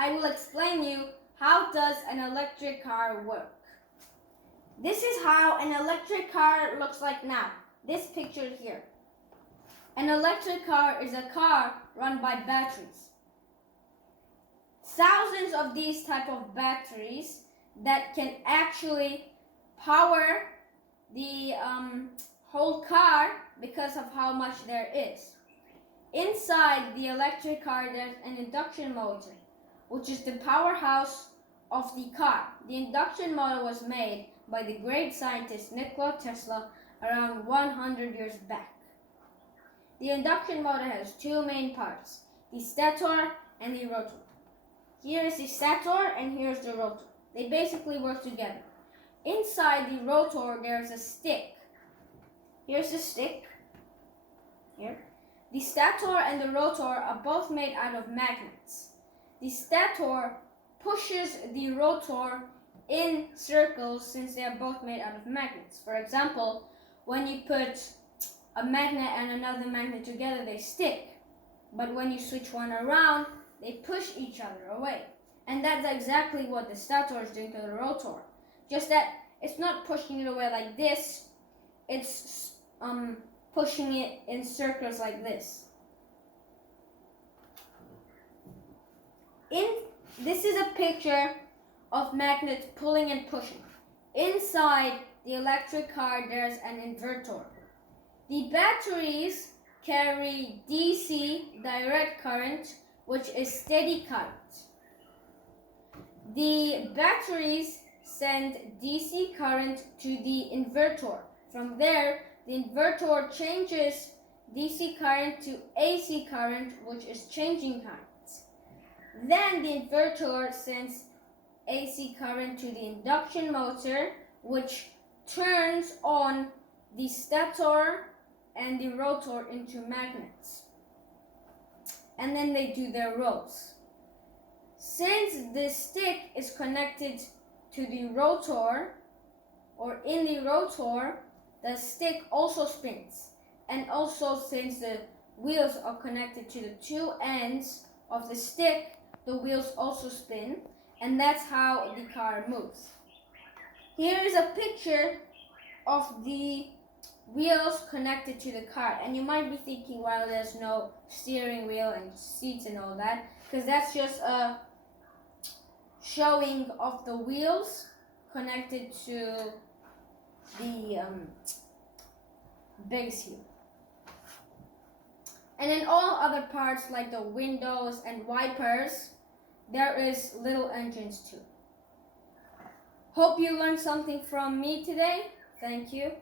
I will explain you how does an electric car work. This is how an electric car looks like now. This picture here. An electric car is a car run by batteries. Thousands of these type of batteries that can actually power the whole car because of how much there is. Inside the electric car there's an induction motor, which is the powerhouse of the car. The induction motor was made by the great scientist Nikola Tesla around 100 years back. The induction motor has two main parts, the stator and the rotor. Here is the stator and here is the rotor. They basically work together. Inside the rotor there's a stick. Here's the stick. Here. The stator and the rotor are both made out of magnets. The stator pushes the rotor in circles since they are both made out of magnets. For example, when you put a magnet and another magnet together, they stick. But when you switch one around, they push each other away. And that's exactly what the stator is doing to the rotor. Just that it's not pushing it away like this, it's pushing it in circles like this. This is a picture of magnets pulling and pushing. Inside the electric car there's an inverter. The batteries carry DC, direct current, which is steady current. The batteries send DC current to the inverter. From there, the inverter changes DC current to AC current, which is changing current. Then the inverter sends AC current to the induction motor, which turns on the stator and the rotor into magnets. And then they do their roles. Since the stick is connected to the rotor, or in the rotor, the stick also spins. And also, since the wheels are connected to the two ends of the stick, the wheels also spin, and that's how the car moves. Here is a picture of the wheels connected to the car, and you might be thinking, well, there's no steering wheel and seats and all that, because that's just a showing of the wheels connected to the base here. And in all other parts like the windows and wipers, there is little engines too. Hope you learned something from me today. Thank you.